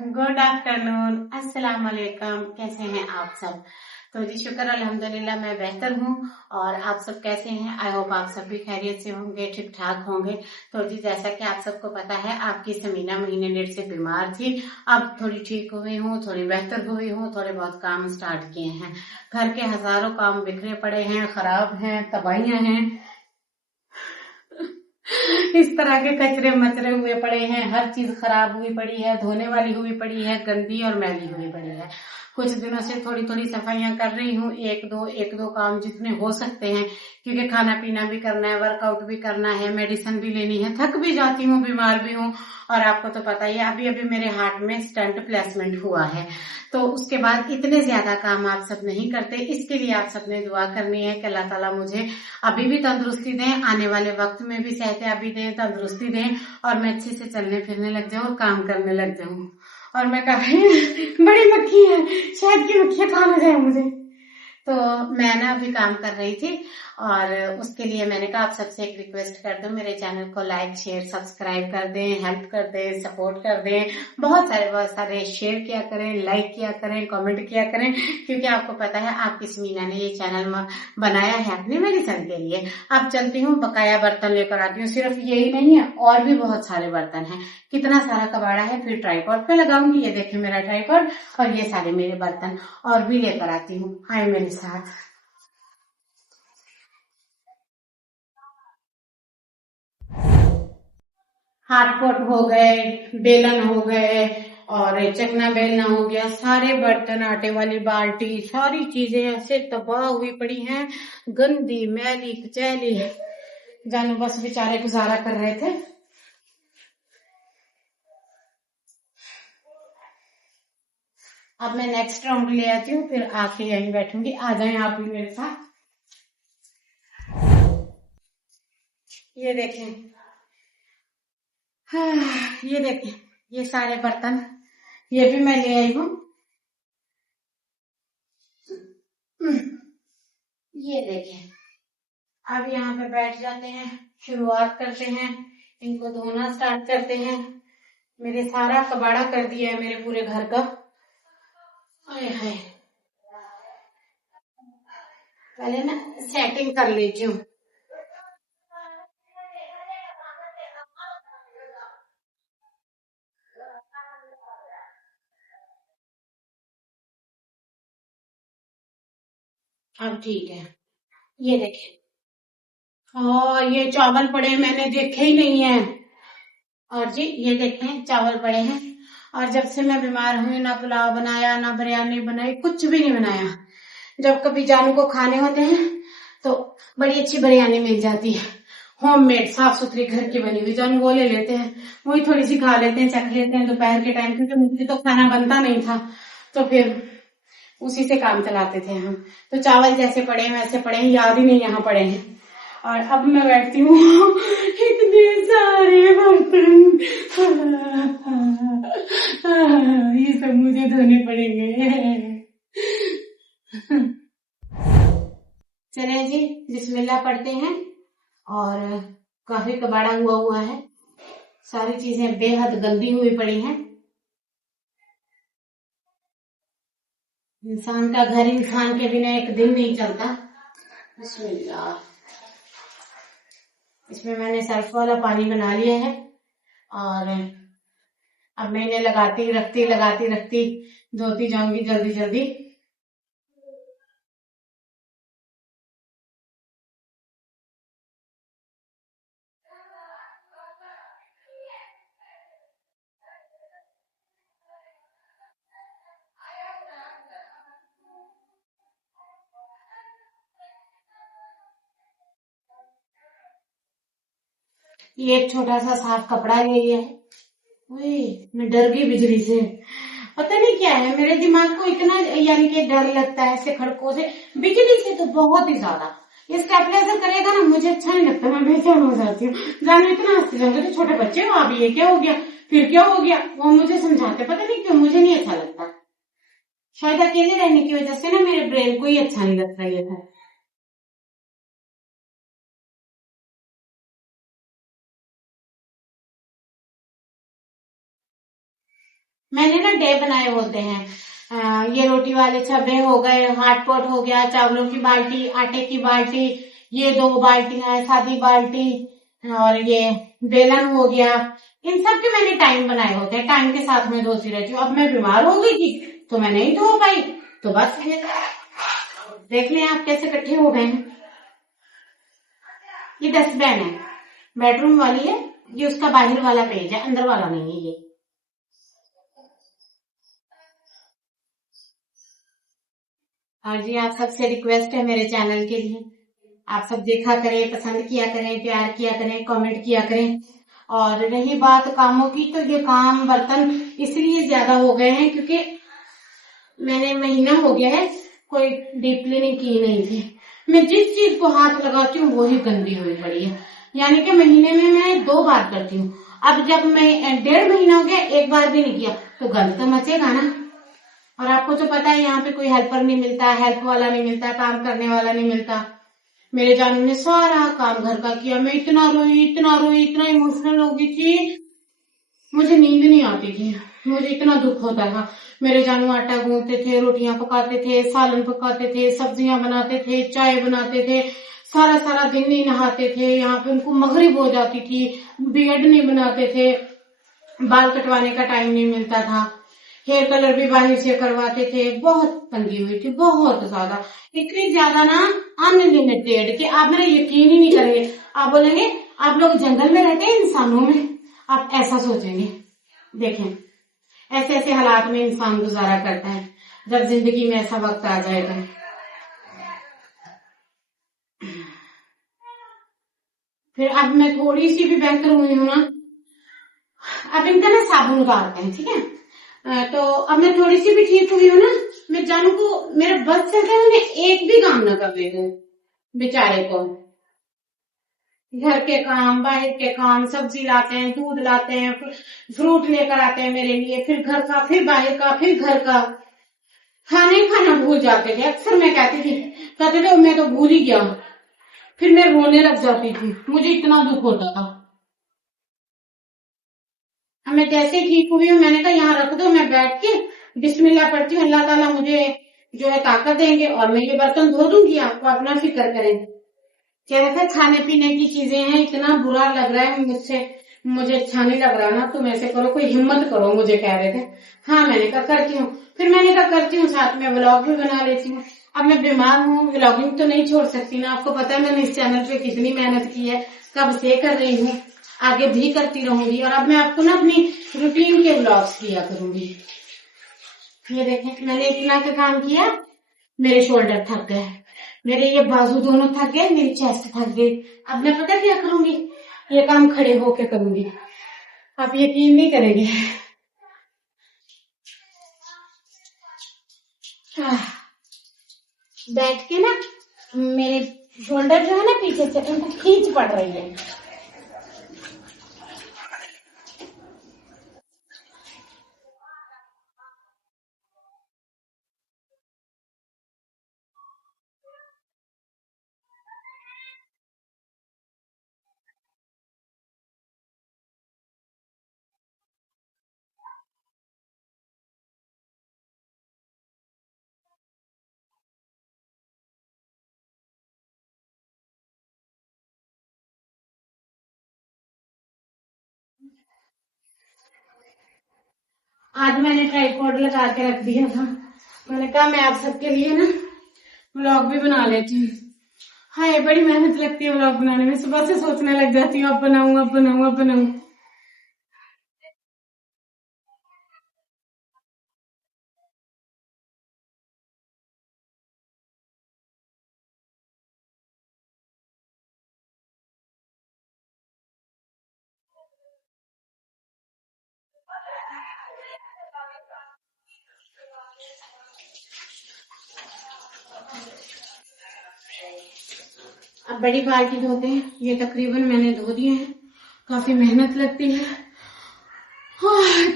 Good afternoon, अस्सलाम वालेकुम। कैसे हैं आप सब? तो जी शुक्र अल्हम्दुलिल्लाह मैं बेहतर हूँ। और आप सब कैसे हैं? आई होप आप सब भी खैरियत से होंगे, ठीक ठाक होंगे। तो जी जैसा कि आप सबको पता है, आपकी समीना महीने डेढ़ से बीमार थी। अब थोड़ी ठीक हुई हूँ, थोड़ी बेहतर हुई हूँ, थोड़े बहुत काम स्टार्ट किए हैं। घर के हजारों काम बिखरे पड़े हैं, खराब हैं, तबाहियां हैं। इस तरह के कचरे मचरे हुए पड़े हैं, हर चीज खराब हुई पड़ी है, धोने वाली हुई पड़ी है, गंदी और मैली हुई पड़ी है। कुछ दिनों से थोड़ी थोड़ी सफाइयां कर रही हूँ, एक दो काम जितने हो सकते हैं, क्योंकि खाना पीना भी करना है, वर्कआउट भी करना है, मेडिसिन भी लेनी है, थक भी जाती हूँ, बीमार भी हूँ। और आपको तो पता ही है, अभी अभी मेरे हार्ट में स्टंट प्लेसमेंट हुआ है। तो उसके बाद इतने ज्यादा काम आप सब नहीं करते। इसके लिए आप सबने दुआ करनी है कि अल्लाह ताला मुझे अभी भी तंदुरुस्ती दें, आने वाले वक्त में भी सेहत भी दें, तंदुरुस्ती दें, और मैं अच्छे से चलने फिरने लग जाऊं और काम करने लग जाऊं। और मैं काफी बड़ी मक्खी है, शहद की मक्खियां खा ना जाए मुझे। तो मैं ना अभी काम कर रही थी, और उसके लिए मैंने कहा आप सबसे एक रिक्वेस्ट कर दूं, मेरे चैनल को लाइक शेयर सब्सक्राइब कर दें, हेल्प कर दें, सपोर्ट कर दें। बहुत सारे शेयर किया करें, लाइक किया करें, कमेंट किया करें, क्योंकि आपको पता है आपकी समीना ने ये चैनल बनाया है अपनी मेडिसिन के लिए। अब चलती हूँ, बकाया बर्तन लेकर आती हूँ। सिर्फ यही नहीं है, और भी बहुत सारे बर्तन हैं, कितना सारा कबाड़ा है। फिर ट्राइपॉड पे लगाऊंगी, ये देखें मेरा ट्राइपॉड, और ये सारे मेरे बर्तन और भी लेकर आती हूँ। आए मेरे साथ। हाथ पॉट हो गए, बेलन हो गए, और चकना बेलना हो गया, सारे बर्तन, आटे वाली बाल्टी, सारी चीजें ऐसे तबाह हुई पड़ी हैं, गंदी मैली कुचैली। जानू बस बेचारे गुजारा कर रहे थे। अब मैं नेक्स्ट राउंड ले आती हूँ, फिर आके यहीं बैठूंगी। आ जाए आप भी मेरे साथ। ये देखें, हाँ, ये देखें, ये सारे बर्तन, ये भी मैं ले आई हूँ। ये देखें, अब यहाँ पे बैठ जाते हैं, शुरुआत करते हैं, इनको धोना स्टार्ट करते हैं। मेरे सारा कबाड़ा कर दिया है मेरे पूरे घर का। आए हाय, पहले ना सेटिंग कर लेती हूँ। अब ठीक है, ये देखें। हाँ, ये चावल पड़े मैंने देखे ही नहीं है। और जी ये देखें, चावल पड़े हैं। और जब से मैं बीमार हुई, ना पुलाव बनाया, ना बिरयानी बनाई, कुछ भी नहीं बनाया। जब कभी जानू को खाने होते हैं तो बड़ी अच्छी बिरयानी मिल जाती है, होममेड साफ सुथरी घर की बनी हुई, जानू वो ले लेते हैं, वही थोड़ी सी खा लेते हैं, चख लेते हैं दोपहर के टाइम, क्योंकि मुझे तो खाना बनता नहीं था। तो फिर उसी से काम चलाते थे हम। तो चावल जैसे पड़े हैं वैसे पड़े हैं, याद ही नहीं यहाँ पड़े हैं। और अब मैं बैठती हूँ, इतने सारे बर्तन, ये सब मुझे धोने पड़ेंगे। चले जी, बिस्मिल्लाह पढ़ते हैं। और काफी कबाड़ा हुआ हुआ है, सारी चीजें बेहद गंदी हुई पड़ी हैं। इंसान का घर इंसान के बिना एक दिन नहीं चलता। बिस्मिल्लाह। इसमें मैंने सर्फ वाला पानी बना लिया है, और अब मैं इन्हें लगाती रखती धोती जाऊंगी जल्दी जल्दी। ये एक छोटा सा साफ कपड़ा ले लिया है। उई, मैं डर गई बिजली से। पता नहीं क्या है, मेरे दिमाग को इतना यानी कि डर लगता है ऐसे खड़कों से, बिजली से तो बहुत ही ज्यादा। ये स्टेबलाइजर करेगा ना, मुझे अच्छा नहीं लगता, मैं बेचैन हो जाती हूँ। जाने इतना हंसते जाते, तो छोटे बच्चे हो आप, ये क्या हो गया, फिर क्या हो गया, वो मुझे समझाते, पता नहीं क्यों मुझे नहीं अच्छा लगता। शायद अकेले रहने की वजह से ना मेरे ब्रेन को ही अच्छा नहीं लगता ये था। मैंने ना डे बनाए होते हैं। ये रोटी वाले छब्बे हो गए, हॉट पॉट हो गया, चावलों की बाल्टी, आटे की बाल्टी, ये 2 बाल्टियां हैं, सादी बाल्टी, और ये बेलन हो गया। इन सब के मैंने टाइम बनाए होते हैं, टाइम के साथ में धोती रहती हूँ। अब मैं बीमार हो गई थी तो मैं नहीं धो पाई, तो बस फिर देख लें आप कैसे इकट्ठे हो गए हैं। ये डस्टबिन है, बेडरूम वाली है, ये उसका बाहर वाला पेज है, अंदर वाला नहीं है ये। और जी आप सबसे रिक्वेस्ट है मेरे चैनल के लिए, आप सब देखा करें, पसंद किया करें, प्यार किया करें, कमेंट किया करें। और रही बात कामों की, तो ये काम बर्तन इसलिए ज्यादा हो गए हैं क्योंकि मैंने महीना हो गया है कोई डीप क्लीनिंग की नहीं थी। मैं जिस चीज को हाथ लगाती हूँ वही गंदी हुई पड़ी है, यानी कि महीने में मैं 2 बार करती हूँ। अब जब मैं 1.5 महीना हो गया 1 बार भी नहीं किया तो गंद तो मचेगा ना। और आपको तो पता है यहाँ पे कोई हेल्पर नहीं मिलता, हेल्प वाला नहीं मिलता, काम करने वाला नहीं मिलता। मेरे जानू ने सारा काम घर का किया। मैं इतना रोई, इतना रोई, इतना इमोशनल हो गई थी, मुझे नींद नहीं आती थी, मुझे इतना दुख होता था। मेरे जानू आटा गूंथते थे, रोटियां पकाते थे, सालन पकाते थे, सब्जियां बनाते थे, चाय बनाते थे, सारा सारा दिन नहीं नहाते थे। यहाँ पे उनको मगरिब हो जाती थी, बियर्ड नहीं बनाते थे, बाल कटवाने का टाइम नहीं मिलता था, हेयर कलर भी बाहर से करवाते थे। बहुत तंगी हुई थी, बहुत ज्यादा, इतनी ज्यादा ना अनलिमिटेड कि आप मेरा यकीन ही नहीं करेंगे। आप बोलेंगे आप लोग जंगल में रहते हैं इंसानों में, आप ऐसा सोचेंगे। देखें ऐसे ऐसे हालात में इंसान गुजारा करता है, जब जिंदगी में ऐसा वक्त आ जाएगा। फिर अब मैं थोड़ी सी भी बेहतर हुई हूँ ना, अब इनका ना साबुन उतारते हैं, ठीक है। तो अब मैं थोड़ी सी भी ठीक हुई हूँ ना, मैं जानू को मेरा बस चलता है, उन्हें एक भी काम न कर देते बेचारे को। घर के काम, बाहर के काम, सब्जी लाते हैं, दूध लाते हैं, फ्रूट लेकर आते हैं मेरे लिए, फिर घर का, फिर बाहर का, फिर घर का। खाना ही खाना भूल जाते थे। अक्सर मैं कहती थी, कहते थे मैं तो भूल ही गया, फिर मैं रोने लग जाती थी, मुझे इतना दुख होता था। मैं जैसे ठीक हुई हूँ, मैंने कहा यहाँ रख दो, मैं बैठ के बिस्मिल्लाह पढ़ती हूँ, अल्लाह ताला मुझे जो है ताकत देंगे और मैं ये बर्तन धो दूंगी, आपको अपना फिक्र करें। कह रहे थे खाने पीने की चीजें हैं, इतना बुरा लग रहा है मुझसे, मुझे अच्छा नहीं लग रहा ना, तुम ऐसे करो, कोई हिम्मत करो, मुझे कह रहे थे। हाँ मैंने कहा करती हूँ, फिर मैंने कहा करती हूँ, साथ में व्लॉग भी बना लेती हूँ। अब मैं बीमार हूँ, व्लॉगिंग तो नहीं छोड़ सकती ना, आपको पता है मैंने इस चैनल पे कितनी मेहनत की है, कब से कर रही हूँ, आगे भी करती रहूंगी। और अब मैं आपको ना अपनी रूटीन के व्लॉग्स किया करूंगी। ये देखें मैंने इतना का काम किया, मेरे शोल्डर थक गए, मेरे ये बाजू दोनों थक गए, मेरी चेस्ट थक गई। अब मैं पता क्या करूंगी, ये काम खड़े होके करूंगी, आप यकीन नहीं करेंगे। बैठ के ना मेरे शोल्डर जो है ना पीछे से उनको खींच पड़ रही है। आज मैंने ट्राइपॉड लगा के रख दिया था, मैंने कहा मैं आप सबके लिए ना व्लॉग भी बना लेती हूँ। हाँ ये बड़ी मेहनत लगती है व्लॉग बनाने में, सुबह से सोचने लग जाती हूँ अब बनाऊं, अब बनाऊं, अब बनाऊं। अब बड़ी बाल्टी धोते हैं, ये तकरीबन मैंने धो दिए हैं, काफी मेहनत लगती है,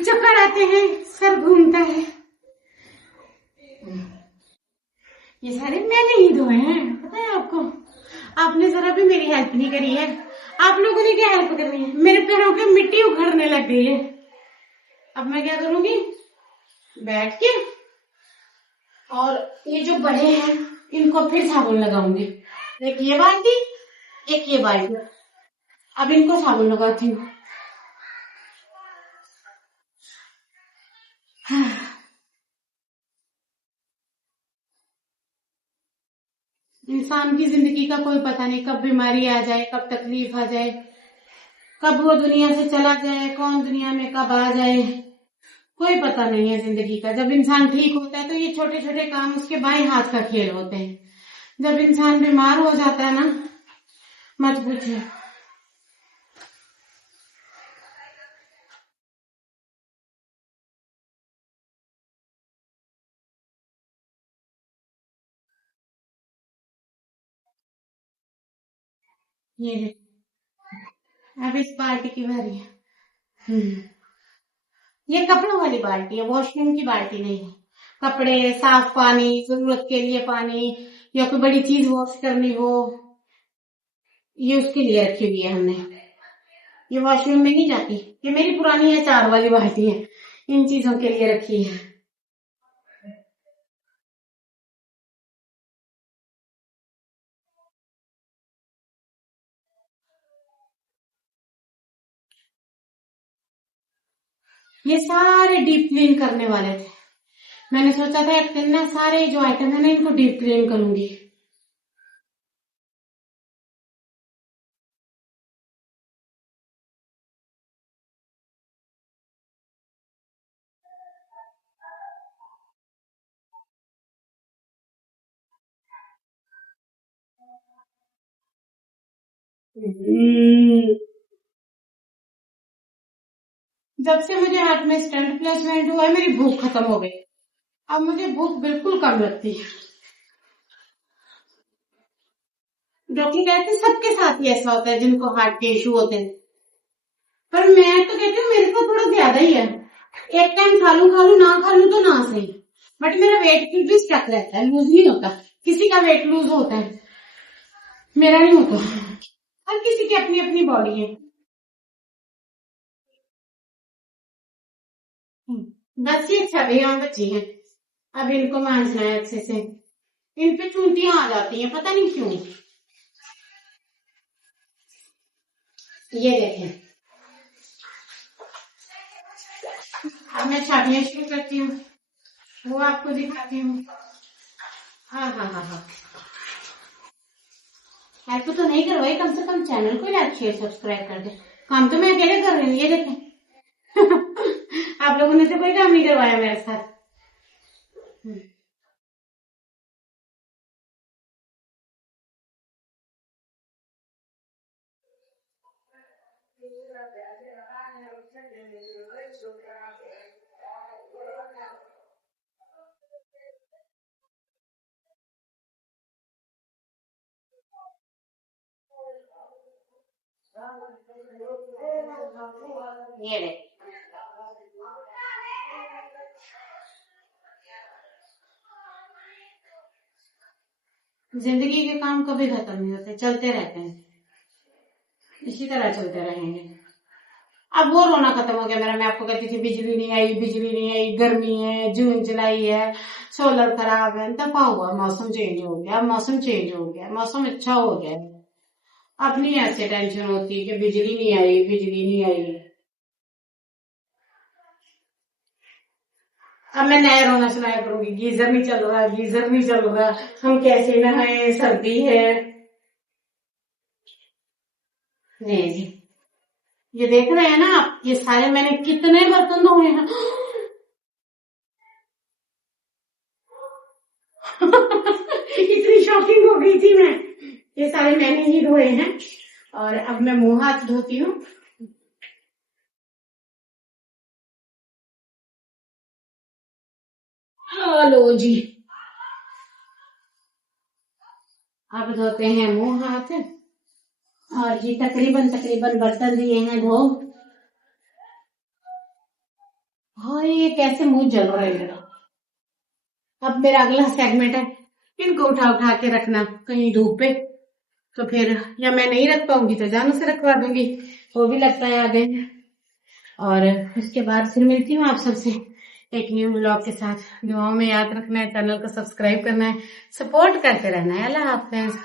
चक्कर आते हैं, सर घूमता है। ये सारे मैंने ही धोए हैं, पता है आपको, आपने जरा भी मेरी हेल्प नहीं करी है। आप लोगों ने क्या हेल्प करनी है, मेरे पैरों की मिट्टी उखड़ने लग गई है। अब मैं क्या करूंगी, बैठ के, और ये जो बड़े हैं इनको फिर साबुन लगाऊंगी। एक ये बाल्टी, एक ये बाल्टी, अब इनको साबुन लगाती हूँ। इंसान की जिंदगी का कोई पता नहीं, कब बीमारी आ जाए, कब तकलीफ आ जाए, कब वो दुनिया से चला जाए, कौन दुनिया में कब आ जाए, कोई पता नहीं है जिंदगी का। जब इंसान ठीक होता है तो ये छोटे छोटे काम उसके बाएं हाथ का खेल होते हैं। जब इंसान बीमार हो जाता है ना, मत पूछिए। ये अब इस बाल्टी की बारी है। हम्म, ये कपड़ों वाली बाल्टी है, वॉशरूम की बाल्टी नहीं है। कपड़े, साफ पानी, जरूरत के लिए पानी, या कोई बड़ी चीज वॉश करनी हो, ये उसके लिए रखी हुई है हमने। ये वॉशरूम में नहीं जाती, ये मेरी पुरानी है 4 वाली बाल्टी है, इन चीजों के लिए रखी है। ये सारे डीप क्लीन करने वाले थे। मैंने सोचा था एक दिन ना सारे जो आइटम है ना इनको डीप क्लीन करूंगी। जब से मुझे हाथ में स्टंट प्लेसमेंट हुआ है मेरी भूख खत्म हो गई। अब मुझे भूख बिल्कुल कम लगती है। डॉक्टर कहते हैं सबके साथ ही ऐसा होता है जिनको हार्ट के इशू होते हैं, पर मैं तो कहती हूँ मेरे को थोड़ा ज्यादा ही है। एक टाइम खा लू ना खा लू तो ना सही, बट मेरा वेट भी स्टक रहता है, लूज नहीं होता। किसी का वेट लूज होता है, मेरा नहीं होता। हर किसी की अपनी अपनी बॉडी है। बस ये छवियां बची हैं, अब इनको मांझना है अच्छे से। इन पे चूंटियां आ जाती हैं, पता नहीं क्यों। ये देखें, अब मैं छवियां शुरू करती हूँ, वो आपको दिखाती हूँ। हाँ हाँ हाँ हाँ, हेल्प तो नहीं करवाई, कम से कम चैनल को लाइक शेयर सब्सक्राइब कर दे। काम तो मैं अकेले कर रही हूँ, ये देखें। आप लोगों ने तो कोई काम नहीं करवाया मेरे साथ। ये देख, जिंदगी के काम कभी खत्म नहीं होते, चलते रहते हैं, इसी तरह चलते रहेंगे। अब वो रोना खत्म हो गया मेरा। मैं आपको कहती थी बिजली नहीं आई, बिजली नहीं आई, गर्मी है, जून जुलाई है, सोलर खराब है, दफा हुआ। मौसम चेंज हो गया, मौसम चेंज हो गया, मौसम अच्छा हो गया। अब नहीं ऐसे टेंशन होती कि बिजली नहीं आई, बिजली नहीं आई। अब मैं नया रोना सुनाया करूंगी, गीजर नहीं चल रहा, गीजर नहीं चल रहा, हम कैसे नहाए, सर्दी है। नहीं जी, ये देख रहे हैं ना आप, ये सारे मैंने कितने बर्तन धोए हैं। इतनी शॉकिंग हो गई थी मैं, ये सारे मैंने ही धोए हैं। और अब मैं मुंह हाथ धोती हूँ। हेलो जी, अब धोते हैं मुंह हाथ। और जी तकरीबन तकरीबन बर्तन दिए हैं धो। हाँ, ये कैसे मुंह जल रहा है मेरा। अब मेरा अगला सेगमेंट है इनको उठा उठा के रखना कहीं धूप पे, तो फिर या मैं नहीं रख पाऊंगी तो जानू से रखवा दूंगी, वो भी लगता है आगे। और उसके बाद फिर मिलती हूँ आप सबसे एक न्यू ब्लॉग के साथ। दुआओं में याद रखना है, चैनल को सब्सक्राइब करना है, सपोर्ट करते रहना है। अल्लाह हाफिज।